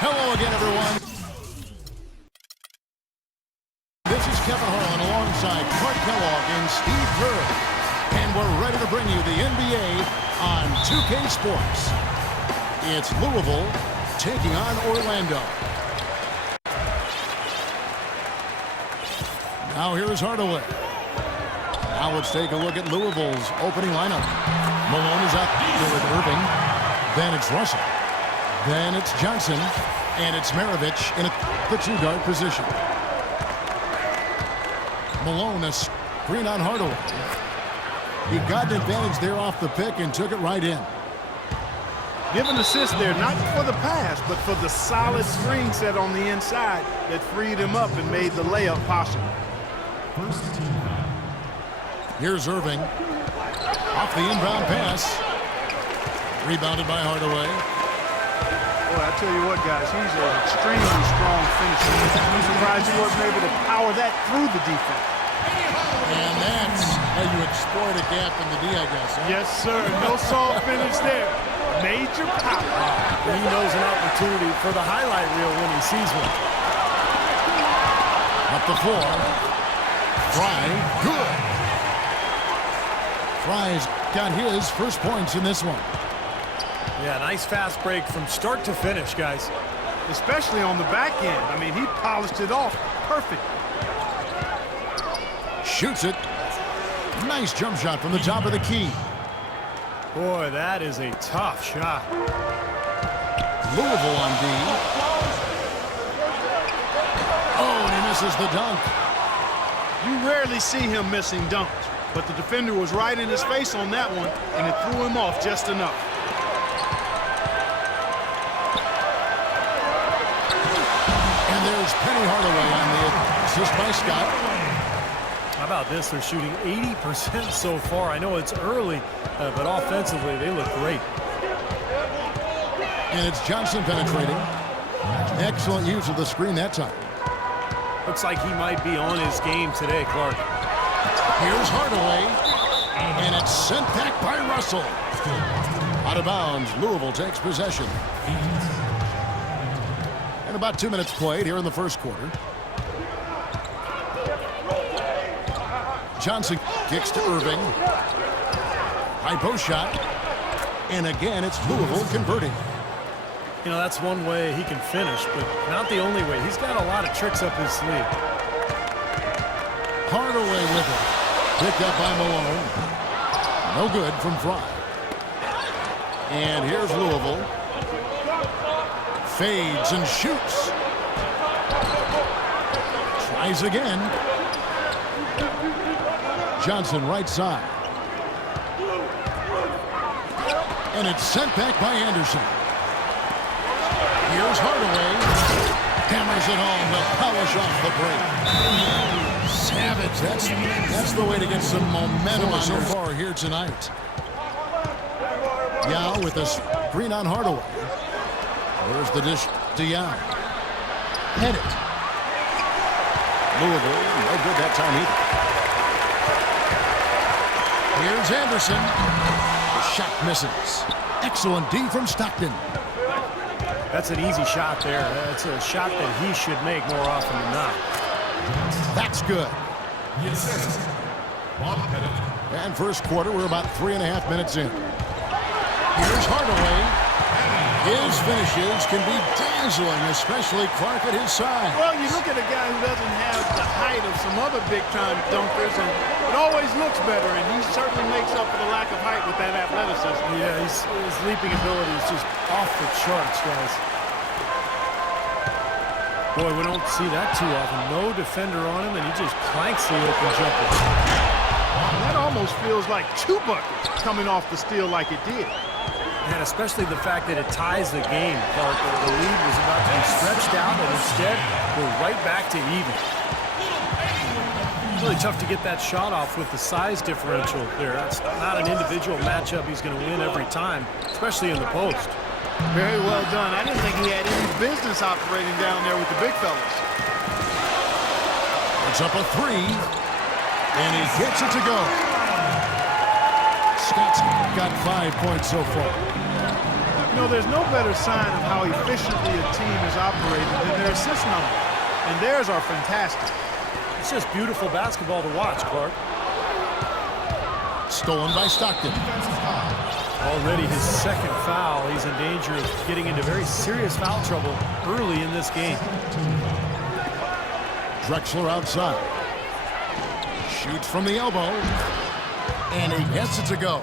Hello again, everyone. This is Kevin Harlan alongside Clark Kellogg and Steve Kerr. And we're ready to bring you the NBA on 2K Sports. It's Louisville taking on Orlando. Now here's Hardaway. Now let's take a look at Louisville's opening lineup. Malone is out there with Irving. Then it's Russell. Then it's Johnson. And it's Maravich in the two-guard position. Malone, a screen on Hardaway. He got an advantage there off the pick and took it right in. Give an assist there, not for the pass, but for the solid screen set on the inside that freed him up and made the layup possible. Here's Irving. Off the inbound pass. Rebounded by Hardaway. Boy, I tell you what, guys, he's an extremely strong finisher. I'm surprised he wasn't able to power that through the defense. And that's how you exploit a gap in the D, I guess. Huh? Yes, sir. No soft finish there. Major power. He knows an opportunity for the highlight reel when he sees one. Up the floor. Fry, good. Fry's got his first points in this one. Yeah, nice fast break from start to finish, guys. Especially on the back end. I mean, he polished it off perfect. Shoots it. Nice jump shot from the top of the key. Boy, that is a tough shot. Louisville on D. Oh, and he misses the dunk. You rarely see him missing dunks, but the defender was right in his face on that one, and it threw him off just enough. And there's Penny Hardaway on the assist by Scott. How about this? They're shooting 80% so far. I know it's early, but offensively, they look great. And it's Johnson penetrating. Excellent use of the screen that time. Looks like he might be on his game today, Clark. Here's Hardaway. And it's sent back by Russell. Out of bounds, Louisville takes possession. And about 2 minutes played here in the first quarter. Johnson kicks to Irving. High post shot. And again, it's Louisville converting. You know, that's one way he can finish, but not the only way. He's got a lot of tricks up his sleeve. Hardaway with it. Picked up by Malone. No good from Fry. And here's Louisville. Fades and shoots. Tries again. Johnson right side. And it's sent back by Anderson. Here's Hardaway. Hammers it home to polish off the break. Savage. That's the way to get some momentum so far here tonight. Yao with a screen on Hardaway. There's the dish to Yao. Hit it. Louisville, no good that time either. Here's Anderson. The shot misses. Excellent D from Stockton. That's an easy shot there. That's a shot that he should make more often than not. That's good. And first quarter, we're about 3.5 minutes in. Here's Hardaway. His finishes can be dazzling, especially Clark at his side. Well, you look at a guy who doesn't have the height of some other big-time dunkers, and it always looks better, and he certainly makes up for the lack of height with that athleticism. Yeah, his leaping ability is just off the charts, guys. Boy, we don't see that too often. No defender on him, and he just planks the open jumper. That almost feels like 2 buckets coming off the steal like it did. And especially the fact that it ties the game, Clark. The lead was about to be stretched out, and instead, we're right back to even. Really tough to get that shot off with the size differential there. That's not an individual matchup he's going to win every time, especially in the post. Very well done. I didn't think he had any business operating down there with the big fellas. It's up a 3, and he gets it to go. Scott's got 5 points so far. You know, there's no better sign of how efficiently a team is operating than their assist numbers. And theirs are fantastic. It's just beautiful basketball to watch, Clark. Stolen by Stockton. Already his second foul. He's in danger of getting into very serious foul trouble early in this game. Drexler outside. Shoots from the elbow. And he gets it to go.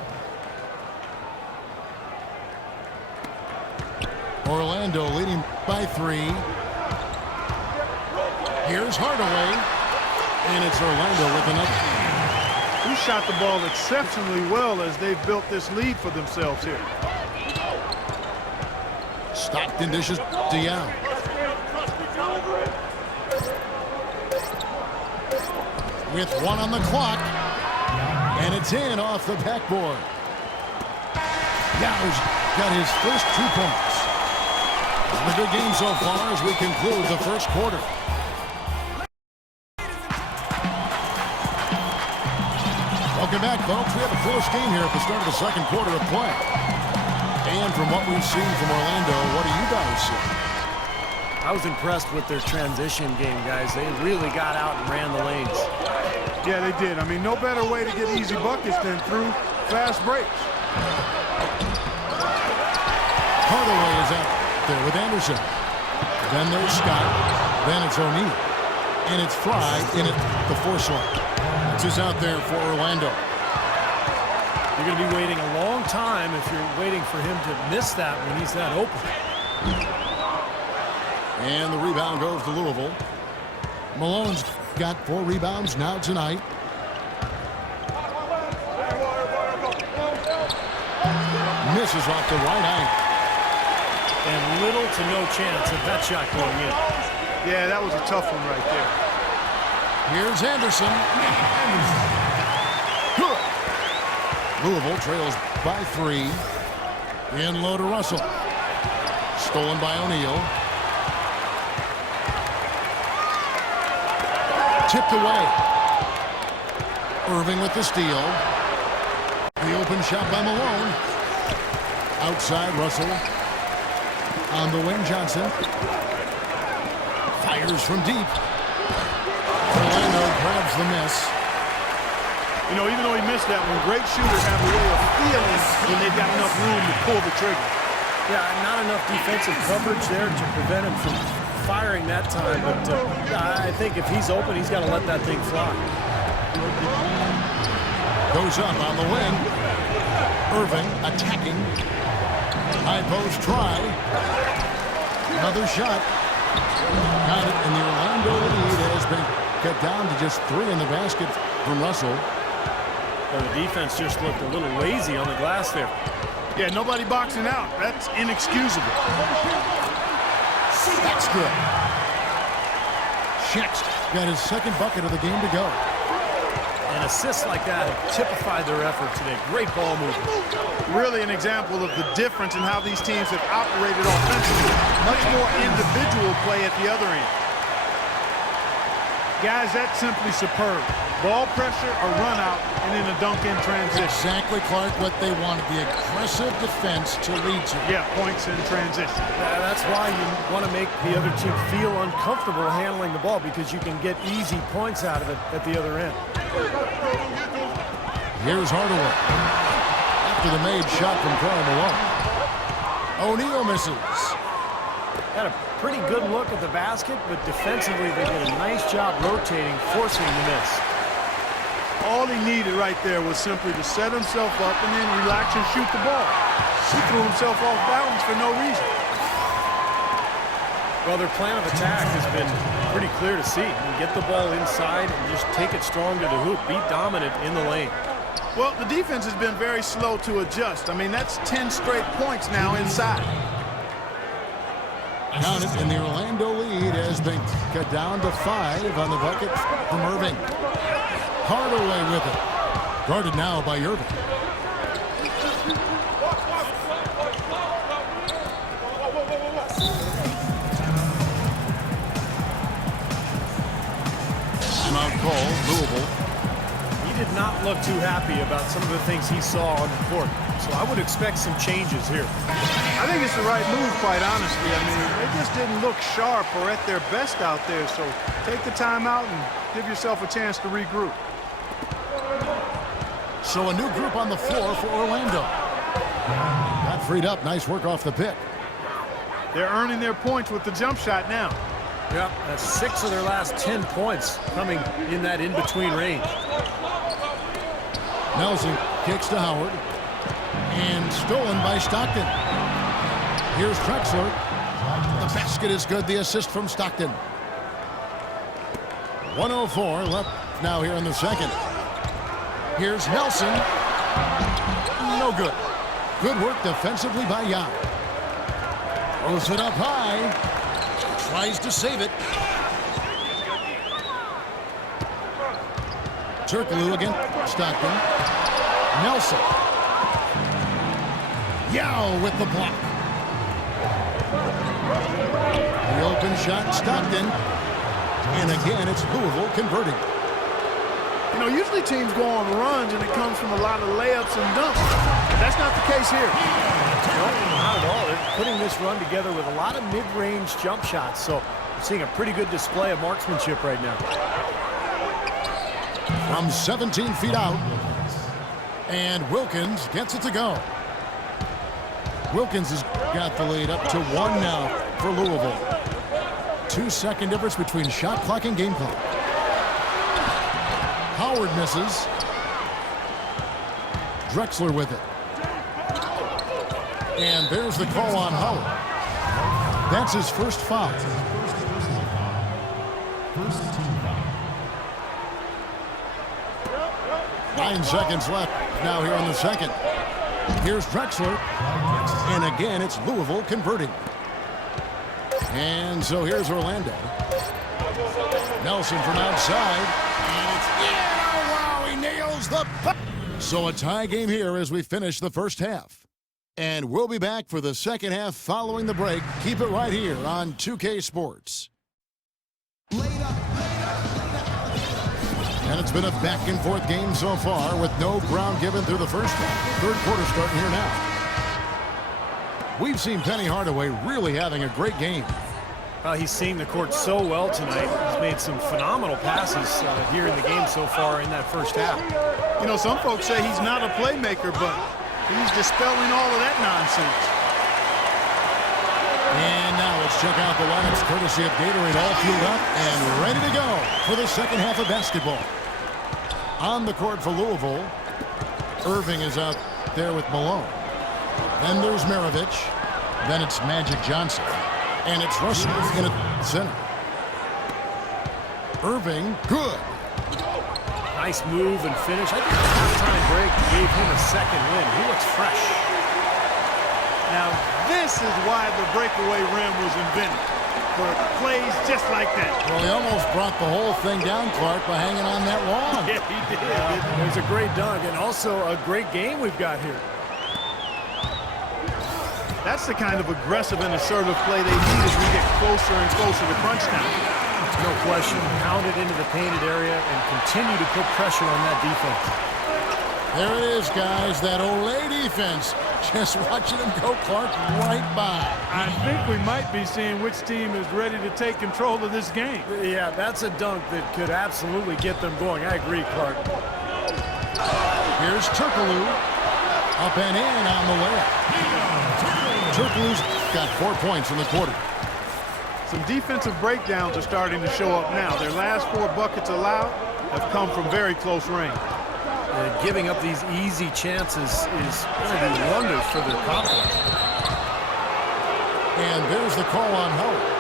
Orlando leading by 3. Here's Hardaway. And it's Orlando with another. He shot the ball exceptionally well as they've built this lead for themselves here. Stockton dishes to Young. With 1 on the clock. And it's in off the backboard. Yow's got his first 2 points. It's been a good game so far as we conclude the first quarter. Welcome back, folks. We have a close game here at the start of the second quarter of play. And from what we've seen from Orlando, what do you guys see? I was impressed with their transition game, guys. They really got out and ran the lanes. Yeah, they did. I mean, no better way to get easy buckets than through fast breaks. Hardaway is out there with Anderson. Then there's Scott. Then it's O'Neal. And it's Fry in at the force line. Is out there for Orlando. You're going to be waiting a long time if you're waiting for him to miss that when he's that open. And the rebound goes to Louisville. Malone's got 4 rebounds now tonight. Misses off the right angle. And little to no chance of that shot going in. Yeah, that was a tough one right there. Here's Anderson. Good. Louisville trails by 3. In low to Russell. Stolen by O'Neal. Tipped away. Irving with the steal. The open shot by Malone. Outside Russell. On the wing, Johnson. Fires from deep. Orlando grabs the miss. You know, even though he missed that one, great shooters have a way of feeling when they've got enough room to pull the trigger. Yeah, not enough defensive coverage there to prevent him from firing that time. But I think if he's open, he's got to let that thing fly. Goes up on the wing. Irving attacking. High post try. Another shot. Got it, and the Orlando lead has been cut down to just 3 in the basket from Russell. Well, the defense just looked a little lazy on the glass there. Yeah, nobody boxing out. That's inexcusable. That's good. Shaq's got his second bucket of the game to go. And assists like that have typified their effort today. Great ball movement. Really an example of the difference in how these teams have operated offensively. Much more individual play at the other end. Guys, that's simply superb. Ball pressure, a run out, and then a dunk in transition. Exactly, Clark, what they wanted. The aggressive defense to lead to. Yeah, points in transition. That's why you want to make the other team feel uncomfortable handling the ball, because you can get easy points out of it at the other end. Here's Hardaway. After the made shot from Karl Malone. O'Neal misses. Had a pretty good look at the basket, but defensively they did a nice job rotating, forcing the miss. All he needed right there was simply to set himself up and then relax and shoot the ball. He threw himself off balance for no reason. Well, their plan of attack has been pretty clear to see. You get the ball inside and just take it strong to the hoop. Be dominant in the lane. Well, the defense has been very slow to adjust. I mean, that's 10 straight points now inside. Counted, and the Orlando lead has been cut down to 5 on the bucket from Irving. Hardaway with it. Guarded now by Irving. Timeout call, Louisville. did not look too happy about some of the things he saw on the court. So I would expect some changes here. I think it's the right move, quite honestly. I mean, they just didn't look sharp or at their best out there. So take the time out and give yourself a chance to regroup. So a new group on the floor for Orlando. Got freed up. Nice work off the pick. They're earning their points with the jump shot now. Yep, that's 6 of their last 10 points coming in that in-between range. Nelson kicks to Howard. And stolen by Stockton. Here's Drexler. The basket is good. The assist from Stockton. 1:04 left now here in the second. Here's Nelson. No good. Good work defensively by Young. Throws it up high. Tries to save it. Turkoglu again. Stockton. Nelson. Yao with the block. The open shot, Stockton. And again, it's Louisville converting. You know, usually teams go on runs and it comes from a lot of layups and dunks. That's not the case here. No, not at all. They're putting this run together with a lot of mid-range jump shots. So we're seeing a pretty good display of marksmanship right now. From 17 feet out. And Wilkins gets it to go. Wilkins has got the lead up to 1 now for Louisville. 2-second difference between shot clock and game clock. Howard misses. Drexler with it. And there's the call on Howard. That's his first foul. First team foul. 9 seconds left now here in the second. Here's Drexler. And again, it's Louisville converting. And so here's Orlando. Nelson from outside. And it's in. Oh, wow, he nails the... So a tie game here as we finish the first half. And we'll be back for the second half following the break. Keep it right here on 2K Sports. And it's been a back-and-forth game so far with no ground given through the first half. Third quarter starting here now. We've seen Penny Hardaway really having a great game. He's seeing the court so well tonight. He's made some phenomenal passes here in the game so far in that first half. You know, some folks say he's not a playmaker, but he's dispelling all of that nonsense. And now let's check out the lineups courtesy of Gatorade, all fueled up and ready to go for the second half of basketball. On the court for Louisville, Irving is out there with Malone. Then there's Maravich. Then it's Magic Johnson. And it's Russell in the center. Irving, good. Nice move and finish. I think the halftime break gave him a second win. He looks fresh. Now, this is why the breakaway rim was invented, for plays just like that. Well, he almost brought the whole thing down, Clark, by hanging on that wall. Yeah, he did. It was a great dunk and also a great game we've got here. That's the kind of aggressive and assertive play they need as we get closer and closer to crunch time. No question. Pound it into the painted area and continue to put pressure on that defense. There it is, guys. That Olay defense. Just watching him go, Clark, right by. I think we might be seeing which team is ready to take control of this game. Yeah, that's a dunk that could absolutely get them going. I agree, Clark. Here's Turkoglu. Up and in on the layup. Turkoglu's got 4 points in the quarter. Some defensive breakdowns are starting to show up now. Their last 4 buckets allowed have come from very close range. Giving up these easy chances is going to do wonders for their confidence. And there's the call on Howard.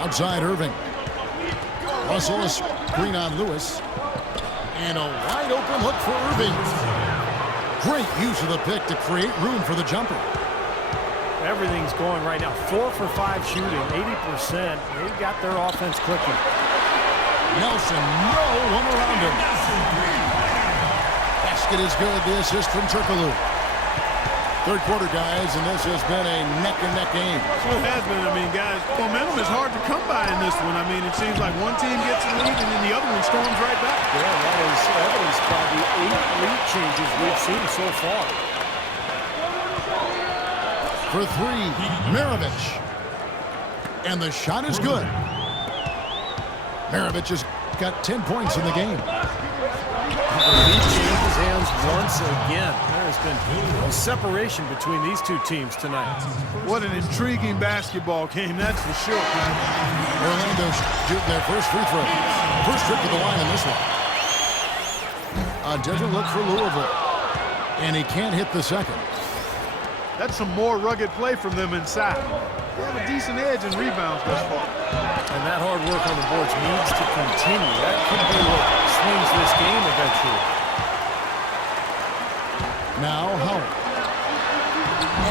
Outside Irving. Russell, a screen on Lewis. And a wide open look for Irving. Great use of the pick to create room for the jumper. Everything's going right now. 4 for 5 shooting, 80%. They got their offense clicking. Nelson, no one around him. Basket is good. The assist from Turkoglu. Third quarter, guys, and this has been a neck-and-neck game. Well, it has been. I mean, guys, momentum is hard to come by in this one. I mean, it seems like one team gets a lead and then the other one storms right back. Yeah, that is evidenced by the 8 lead changes we've seen so far. For three, Maravich. And the shot is good. Maravich has got 10 points in the game. The lead changes hands once again. There has been no separation between these two teams tonight. What an intriguing basketball game, that's for sure. Orlando shooting their first free throw. First trip to the line in this one. A different look for Louisville. And he can't hit the second. That's some more rugged play from them inside. They have a decent edge in rebounds thus far. And that hard work on the boards needs to continue. That could be what swings this game eventually. Now Howard.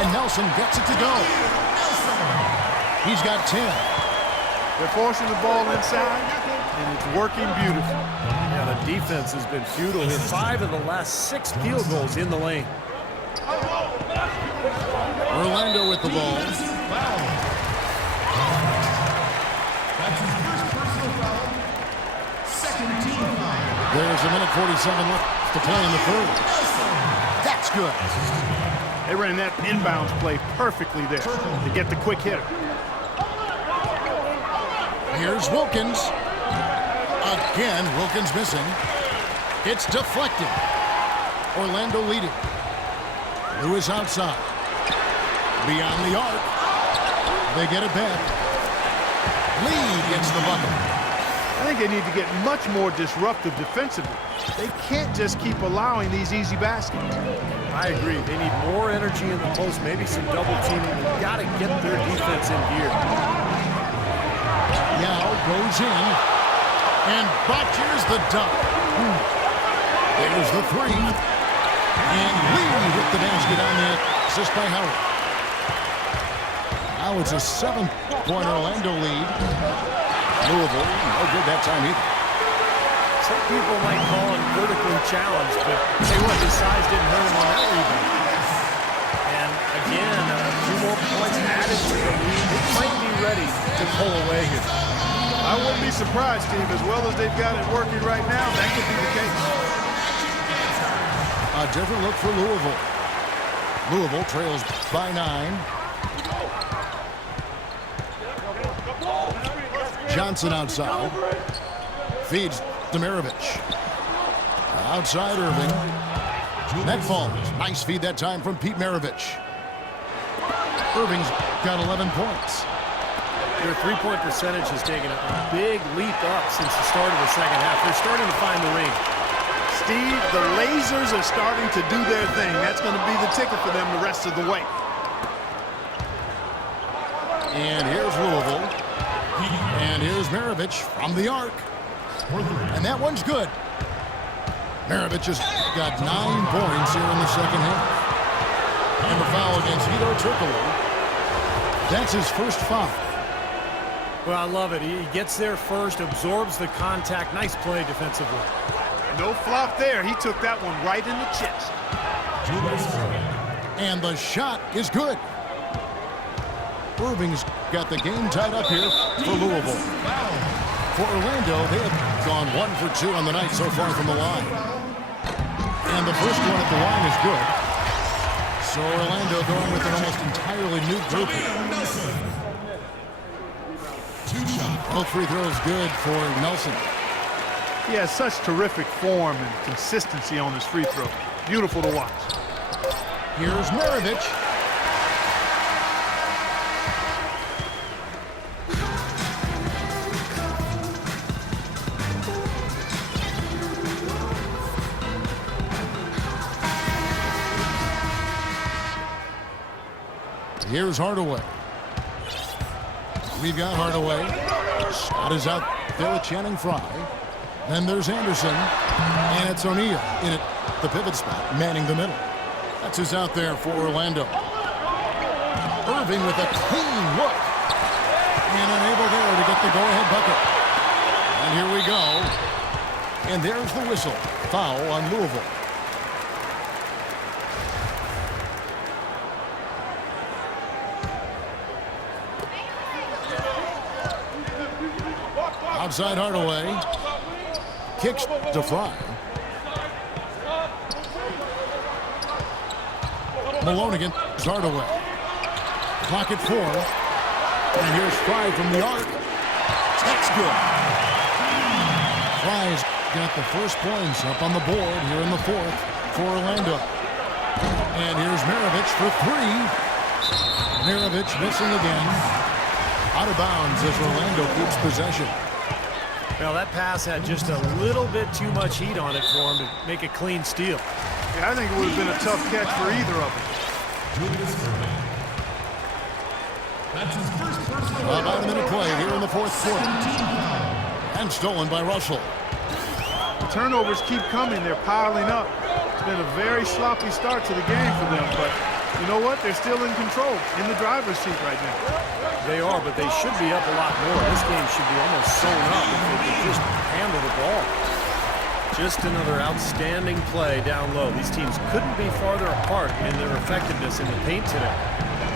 And Nelson gets it to go. He's got 10. They're forcing the ball inside, and it's working beautifully. Yeah, the defense has been futile. Hit 5 of the last 6 field goals in the lane. Orlando with the ball. That's his first personal foul. Second team foul. There's a minute 47 left to play in the third. That's good. They ran that inbounds play perfectly there to get the quick hitter. Here's Wilkins. Again, Wilkins missing. It's deflected. Orlando leading. Lewis outside. Beyond the arc. They get it back. Lee gets the bucket. I think they need to get much more disruptive defensively. They can't just keep allowing these easy baskets. I agree. They need more energy in the post, maybe some double teaming. They've got to get their defense in gear. Yao goes in. And botches the dunk. There's the three. And Lee with the basket on the assist by Howard. Now it's a 7-point Orlando lead. Louisville, no good that time either. Some people might call him vertically challenged, but say what, his size didn't hurt him on that rebound. And again, a few more points added to the lead. They might be ready to pull away here. I wouldn't be surprised, Steve. As well as they've got it working right now, that could be the case. A different look for Louisville. Louisville trails by 9. Johnson outside. Feeds to Maravich. Outside Irving. That falls. Nice feed that time from Pete Maravich. Irving's got 11 points. Their three-point percentage has taken a big leap up since the start of the second half. They're starting to find the ring. Steve, the lasers are starting to do their thing. That's going to be the ticket for them the rest of the way. And here's Louisville. And here's Maravich from the arc. And that one's good. Maravich has got 9 points here in the second half. And the foul against Hedo Turkoglu. That's his first foul. Well, I love it. He gets there first, absorbs the contact. Nice play defensively. No flop there. He took that one right in the chest. And the shot is good. Irving's got the game tied up here for Louisville. For Orlando, they have gone 1 for 2 on the night so far from the line. And the first one at the line is good. So Orlando going with an almost entirely new group here. Both free throws good for Nelson. He has such terrific form and consistency on his free throw. Beautiful to watch. Here's Maravich. Here's Hardaway. We've got Hardaway. Scott is out there with Channing Frye. Then there's Anderson. And it's O'Neal in at the pivot spot, manning the middle. That's who's out there for Orlando. Irving with a clean look. And unable there to get the go-ahead bucket. And here we go. And there's the whistle. Foul on Louisville. Outside Hardaway. Kicks to Frye. Malone against Hardaway. Clock at 4. And here's Frye from the arc. That's good. Frye's got the first points up on the board here in the fourth for Orlando. And here's Maravich for 3. Maravich missing again. Out of bounds as Orlando keeps possession. Well, that pass had just a little bit too much heat on it for him to make a clean steal. Yeah, I think it would have been a tough catch for either of them. That's his first personal. About a minute play here in the fourth quarter. And stolen by Russell. The turnovers keep coming. They're piling up. It's been a very sloppy start to the game for them, but you know what? They're still in control, in the driver's seat right now. They are, but they should be up a lot more. This game should be almost sewn up if they could just handle the ball. Just another outstanding play down low. These teams couldn't be farther apart in their effectiveness in the paint today.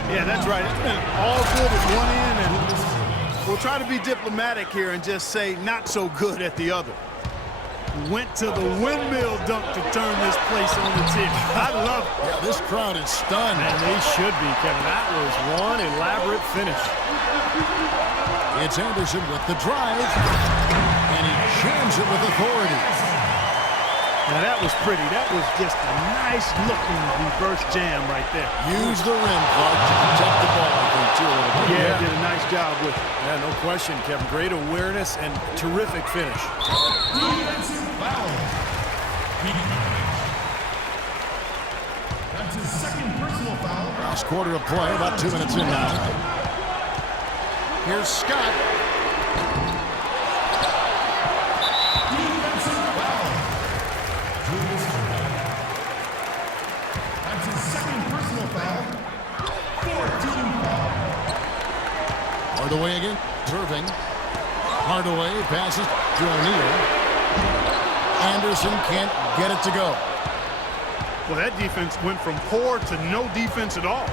Yeah, that's right. It's been all good at one end, and we'll try to be diplomatic here and just say not so good at the other. Went to the windmill dunk to turn this place on the tip. I love it. Yeah, this crowd is stunned. And they should be, Kevin. That was one elaborate finish. It's Anderson with the drive. And he jams it with authority. Now that was pretty. That was just a nice looking reverse jam right there. Use the rim, Clark, to protect the ball, I think, too. Yeah, did a nice job with it. Yeah, no question, Kevin. Great awareness and terrific finish. Defensive foul. That's his second personal foul. Last quarter of play, about 2 minutes in now. Here's Scott. Defensive foul. That's his second personal foul. 14 foul. Hardaway again. Irving. Hardaway passes to O'Neal. Anderson can't get it to go. Well, that defense went from poor to no defense at all.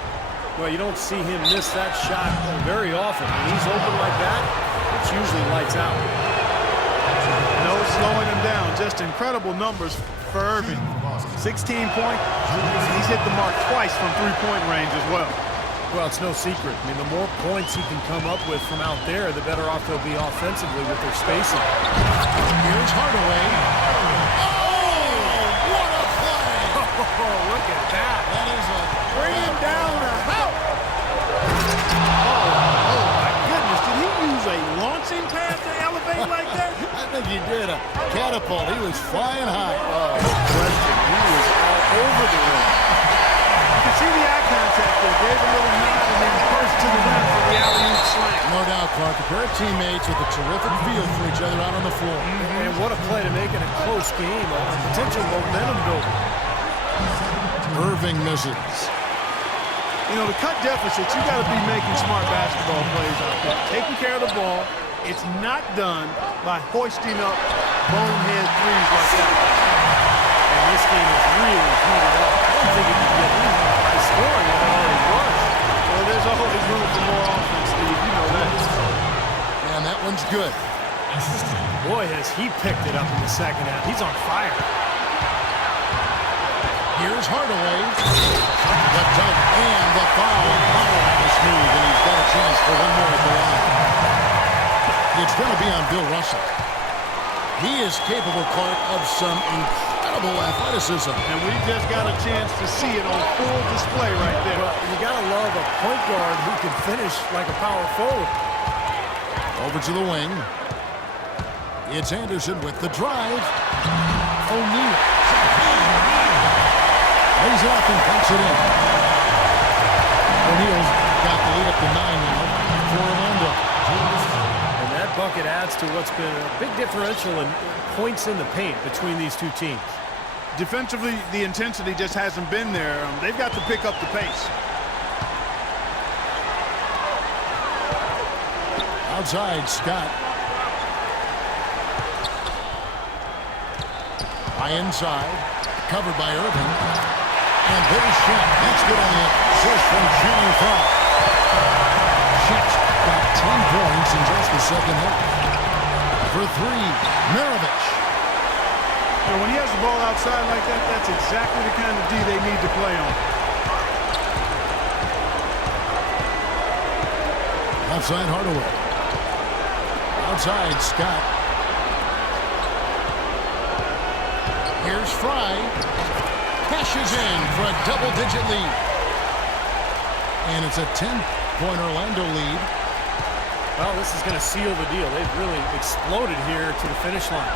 Well, you don't see him miss that shot very often. When he's open like that, it's usually lights out. No slowing him down. Just incredible numbers for Irving. 16 points. He's hit the mark twice from three-point range as well. Well, it's no secret. I mean, the more points he can come up with from out there, the better off they'll be offensively with their spacing. Here's Hardaway. Oh, what a play! Oh, look at that. That is a Bringing down a house. Oh, my goodness. Did he use a launching pad to elevate like that? I think he did a catapult. He was flying high. No question. He was all over the rim. You can see the eye contact there. Gave a little nod and then burst to the rim for the alley-oop slam. No doubt, Clark. A pair of teammates with a terrific feel for each other out on the floor. And what a play to make it a close game, a potential momentum builder. Irving misses. You know, to cut deficits, you got to be making smart basketball plays out there. Taking care of the ball. It's not done by hoisting up bonehead threes like that. And this game is really heated up. I don't think it can get any high scoring than it already was. Well, there's always room for more offense, Steve. You know that. And that one's good. Boy, has he picked it up in the second half. He's on fire. Here's Hardaway. The dunk and the foul. Hardaway is smooth, and he's got a chance for one more at the line. It's going to be on Bill Russell. He is capable, Clark, of some incredible athleticism. And we just got a chance to see it on full display right there. Well, you got to love a point guard who can finish like a power forward. Over to the wing. It's Anderson with the drive. O'Neal. Lays it up and punks it in. O'Neal's got the lead up to 9 now for Orlando. And that talk, it adds to what's been a big differential in points in the paint between these two teams. Defensively, the intensity just hasn't been there. They've got to pick up the pace. Outside, Scott. High inside, covered by Irving. And there's Shaq. That's good on the assist from Channing Frye. Shaq's got 10 points in just the second half. For three, Maravich. When he has the ball outside like that, that's exactly the kind of D they need to play on. Outside Hardaway. Outside Scott. Here's Frye. Cashes in for a double-digit lead. And it's a 10-point Orlando lead. Well, this is going to seal the deal. They've really exploded here to the finish line.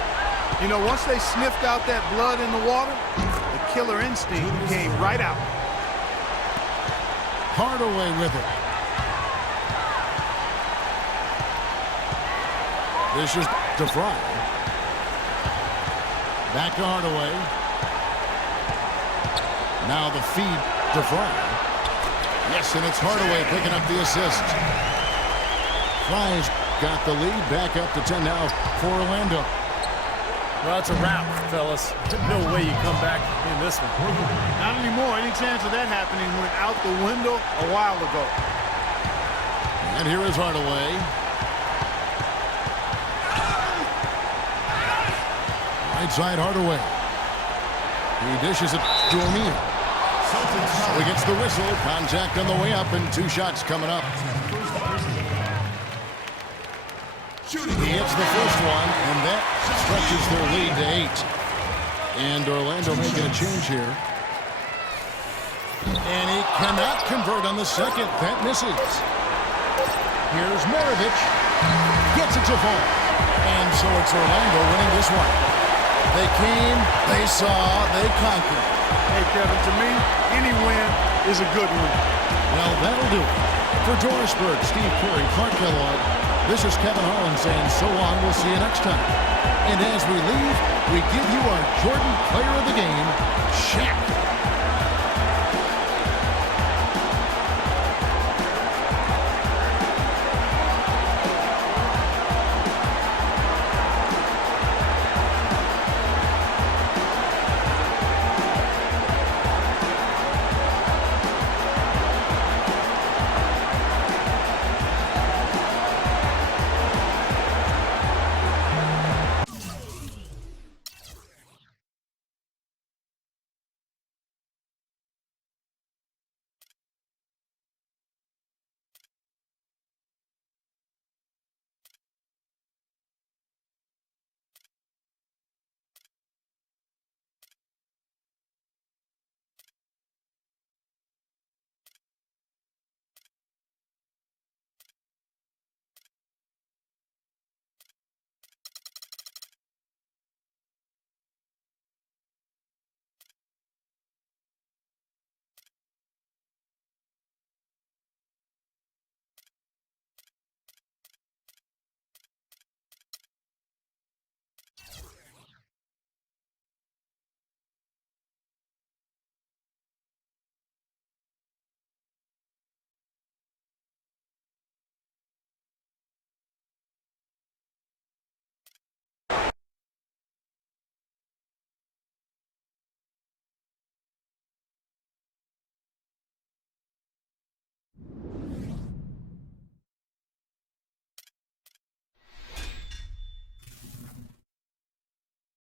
You know, once they sniffed out that blood in the water, the killer instinct came right out. Hardaway with it. This is to Frye. Back to Hardaway. Now the feed to Frye. Yes, and it's Hardaway picking up the assist. Frye's got the lead. Back up to 10 now for Orlando. Well, it's a wrap, fellas. No way you come back in this one. Not anymore. Any chance of that happening went out the window a while ago. And here is Hardaway. Right side Hardaway. He dishes it to O'Neal. So he gets the whistle. Contact on the way up and 2 shots coming up. He hits the first one, and that stretches their lead to 8. And Orlando making a change here. And he cannot convert on the second. That misses. Here's Maravich. Gets it to fall. And so it's Orlando winning this one. They came, they saw, they conquered. Hey, Kevin, to me, any win is a good win. Well, that'll do it. For Dorisburg, Steve Curry, Clark Kellogg, this is Kevin Harlan saying so long. We'll see you next time. And as we leave, we give you our Jordan Player of the Game, Shaq.